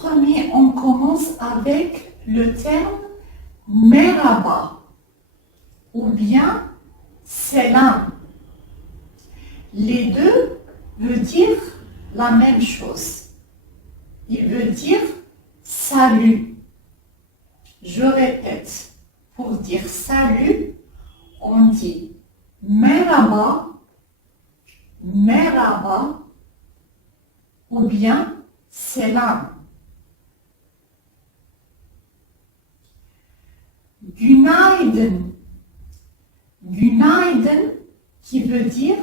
premier, on commence avec le terme merhaba ou bien selam. Les deux veulent dire la même chose. Il veut dire salut. Je répète, pour dire salut, on dit merhaba, merhaba ou bien selam. Günaydın. Günaydın qui veut dire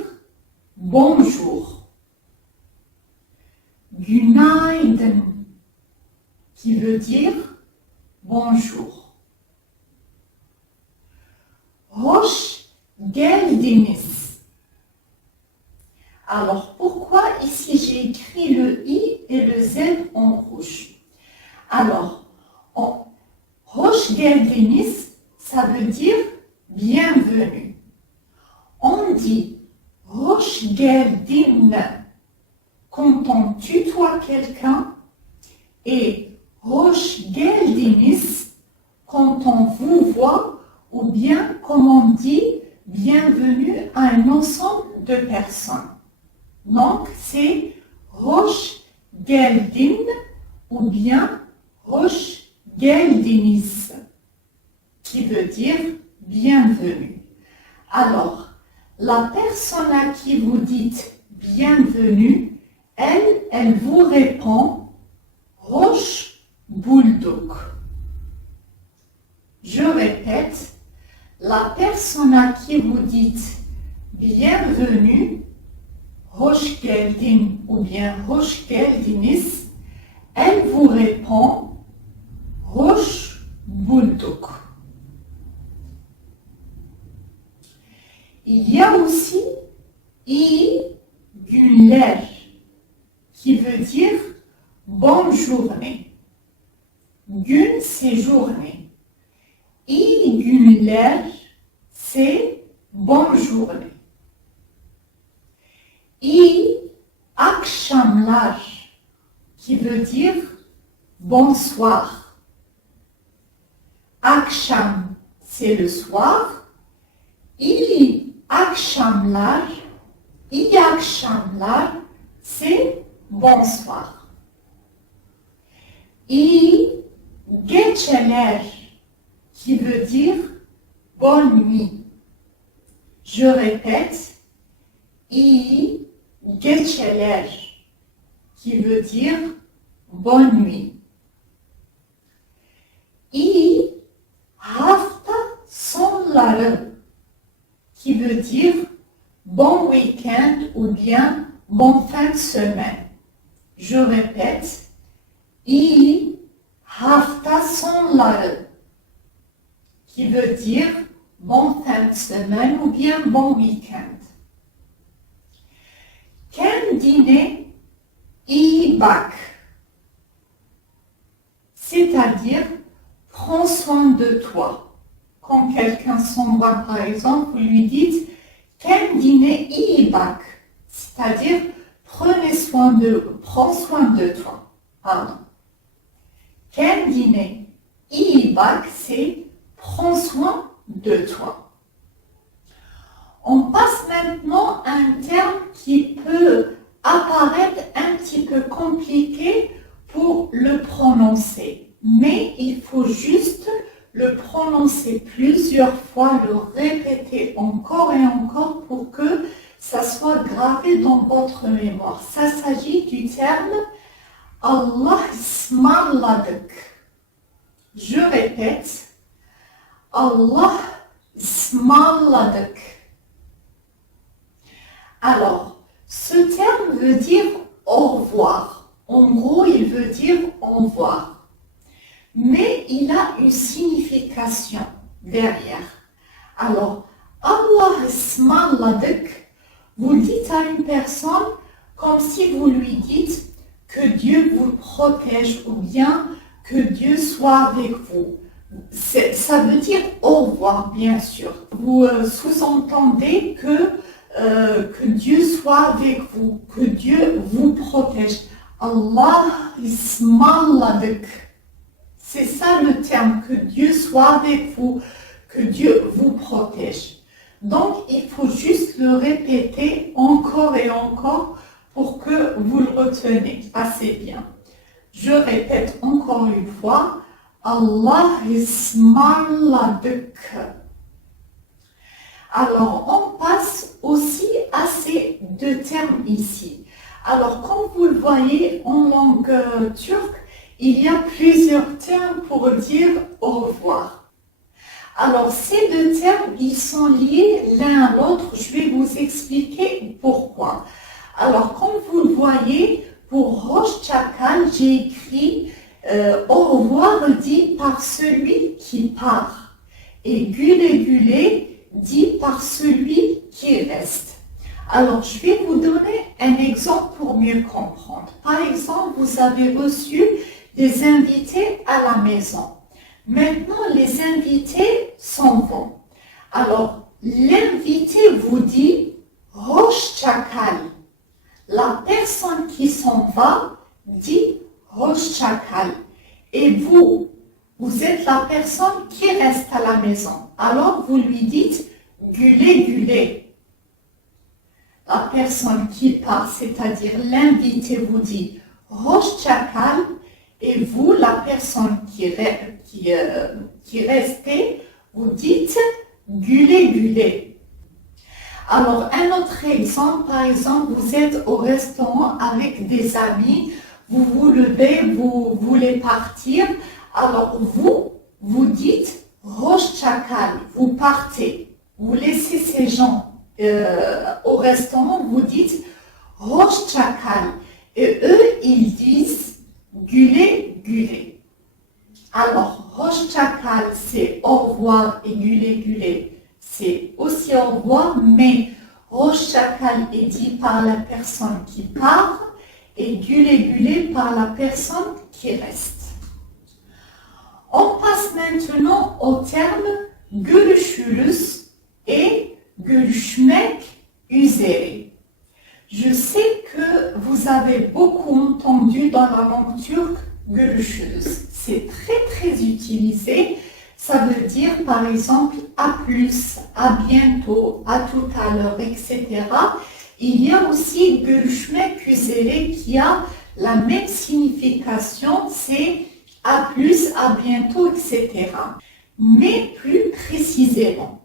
bonjour. Günaydın qui veut dire bonjour. Hoş geldiniz. Alors, pourquoi ici j'ai écrit le I et le Z en rouge? Alors, hoş geldiniz, ça veut dire bienvenue. On dit hoş geldin quand on tutoie quelqu'un et hoş geldiniz quand on vous voit ou bien comme on dit bienvenue à un ensemble de personnes. Donc c'est hoş geldin ou bien hoş geldiniz qui veut dire bienvenue. Alors, la personne à qui vous dites bienvenue, elle vous répond hoş bulduk. Je répète, la personne à qui vous dites bienvenue, hoş geldin ou bien hoş geldiniz, elle vous répond hoş bulduk. Il y a aussi iyi günler qui veut dire bonne journée. Gün c'est journée. İyi günler c'est bonne journée. İyi akşamlar qui veut dire bonsoir. Akşam c'est le soir. İyi akşamlar, iyi akşamlar c'est bonsoir. İyi geceler qui veut dire bonne nuit. Je répète, iyi geceler qui veut dire bonne nuit. İyi hafta sonları qui veut dire bon week-end ou bien bonne fin de semaine. Je répète, iyi hafta sonları qui veut dire bonne fin de semaine ou bien bon week-end. Kendine iyi bak, c'est-à-dire prends soin de toi. Quand quelqu'un s'en va, par exemple, vous lui dites kendine iyi bak, c'est-à-dire prends soin de toi. Pardon. Kendine iyi bak, c'est prends soin de toi. On passe maintenant à un terme qui peut apparaître un petit peu compliqué pour le prononcer, mais il faut juste le prononcer plusieurs fois, le répéter encore et encore pour que ça soit gravé dans votre mémoire. Ça s'agit du terme Allah ısmarladık. Je répète, Allah ısmarladık. Alors, ce terme veut dire au revoir. En gros, il veut dire au revoir. Mais il a une signification derrière. Alors, Allah ısmarladık, vous le dites à une personne comme si vous lui dites que Dieu vous protège ou bien que Dieu soit avec vous. Ça veut dire au revoir, bien sûr. Vous sous-entendez que Dieu soit avec vous, que Dieu vous protège. Allah ismalladık. C'est ça le terme, que Dieu soit avec vous, que Dieu vous protège. Donc, il faut juste le répéter encore et encore pour que vous le reteniez assez bien. Je répète encore une fois, Allah ismalladık. Alors, on passe aussi à ces deux termes ici. Alors, comme vous le voyez en langue turque, il y a plusieurs termes pour dire au revoir. Alors, ces deux termes, ils sont liés l'un à l'autre. Je vais vous expliquer pourquoi. Alors, comme vous le voyez, pour Hoşçakal, j'ai écrit au revoir dit par celui qui part. Et güle güle dit par celui qui reste. Alors, je vais vous donner un exemple pour mieux comprendre. Par exemple, vous avez reçu des invités à la maison. Maintenant, les invités s'en vont. Alors, l'invité vous dit « Hoşçakal ». La personne qui s'en va dit « Hoşçakal ». Et vous êtes la personne qui reste à la maison. Alors, vous lui dites « Güle güle ». La personne qui part, c'est-à-dire l'invité, vous dit « Hoşçakal ». Et vous, la personne qui restait, vous dites « Güle güle ». Alors, un autre exemple, par exemple, vous êtes au restaurant avec des amis, vous vous levez, vous voulez partir, alors vous dites « Hoşçakal », vous partez, vous laissez ces gens au restaurant, vous dites « Hoşçakal », et eux, ils disent Güle güle. Alors, Hoşçakal, c'est au revoir et güle güle, c'est aussi au revoir, mais Hoşçakal est dit par la personne qui part et güle güle par la personne qui reste. On passe maintenant au terme görüşürüz et görüşmek üzere. Je sais que vous avez beaucoup entendu dans la langue turque görüşürüz. C'est très utilisé. Ça veut dire par exemple à plus, à bientôt, à tout à l'heure, etc. Il y a aussi görüşmek üzere qui a la même signification, c'est à plus, à bientôt, etc. Mais plus précisément.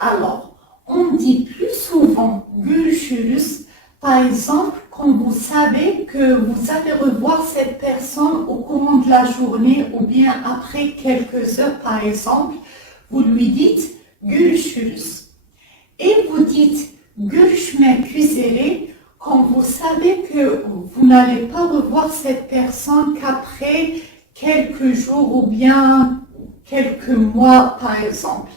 Alors, on dit plus souvent görüşürüz. Par exemple, quand vous savez que vous allez revoir cette personne au courant de la journée ou bien après quelques heures, par exemple, vous lui dites « görüşürüz ». Et vous dites « görüşmek üzere » quand vous savez que vous n'allez pas revoir cette personne qu'après quelques jours ou bien quelques mois, par exemple.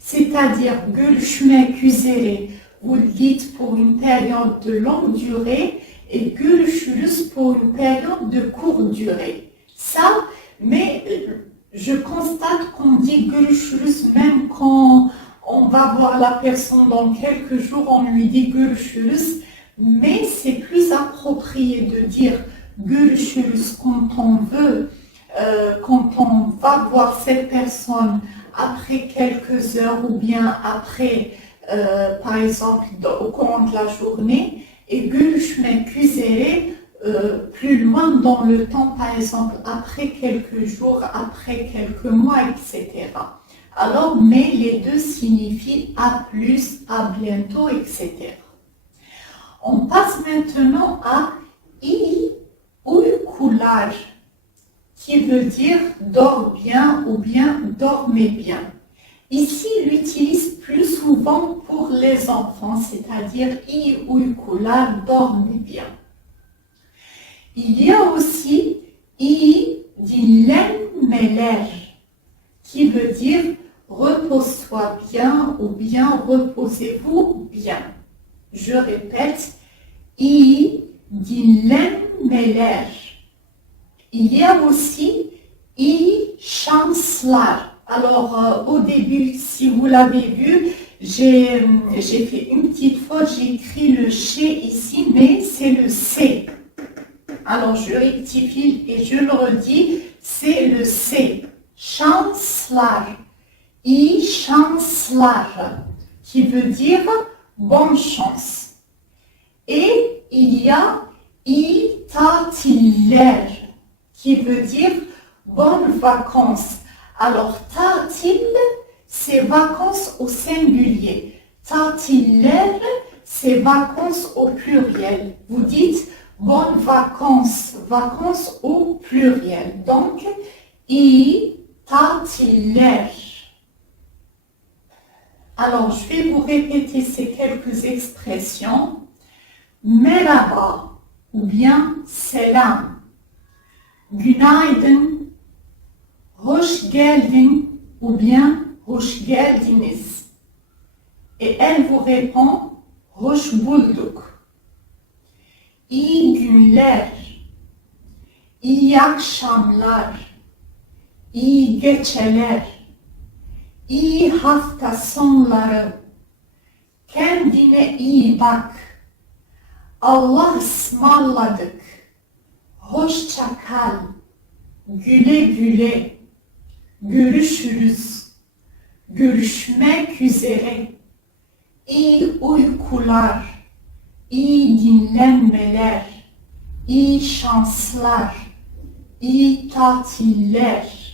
C'est-à-dire « görüşmek üzere ». Vous le dites pour une période de longue durée et görüşürüz pour une période de courte durée. Ça, mais je constate qu'on dit görüşürüz même quand on va voir la personne dans quelques jours, on lui dit görüşürüz, mais c'est plus approprié de dire görüşürüz quand on veut, quand on va voir cette personne après quelques heures ou bien après par exemple au courant de la journée, et görüşmek üzere plus loin dans le temps, par exemple après quelques jours, après quelques mois, etc. Alors, mais les deux signifient à plus, à bientôt, etc. On passe maintenant à iyi uykular, qui veut dire dors bien ou bien dormez bien. Ici, il l'utilise plus souvent pour les enfants, c'est-à-dire iyi uykular, dormez bien. Il y a aussi iyi dinlenmeler, qui veut dire repose-toi bien ou bien reposez-vous bien. Je répète, iyi dinlenmeler. Il y a aussi iyi şanslar. Alors, au début, si vous l'avez vu, j'ai fait une petite faute, j'ai écrit le ch ici, mais c'est le c. Alors je rectifie et je le redis, c'est le C. Chancellor. I-chancellor, qui veut dire bonne chance. Et il y a i-tatiller, qui veut dire bonnes vacances. Alors, tatil, c'est vacances au singulier. Tatiller, c'est vacances au pluriel. Vous dites bonnes vacances, vacances au pluriel. Donc, i-tatiller. Alors, je vais vous répéter ces quelques expressions. Merhaba ou bien selam. Günaydın, hoş geldin ou bien hoş geldiniz. Et elle vous répond hoş bulduk. İyi günler, iyi akşamlar, iyi geceler, iyi hafta sonları, kendine iyi bak. Allah ısmarladık. Hoşça kal. Güle güle. Görüşürüz. Görüşmek üzere. İyi uykular. İyi dinlenmeler. İyi şanslar. İyi tatiller.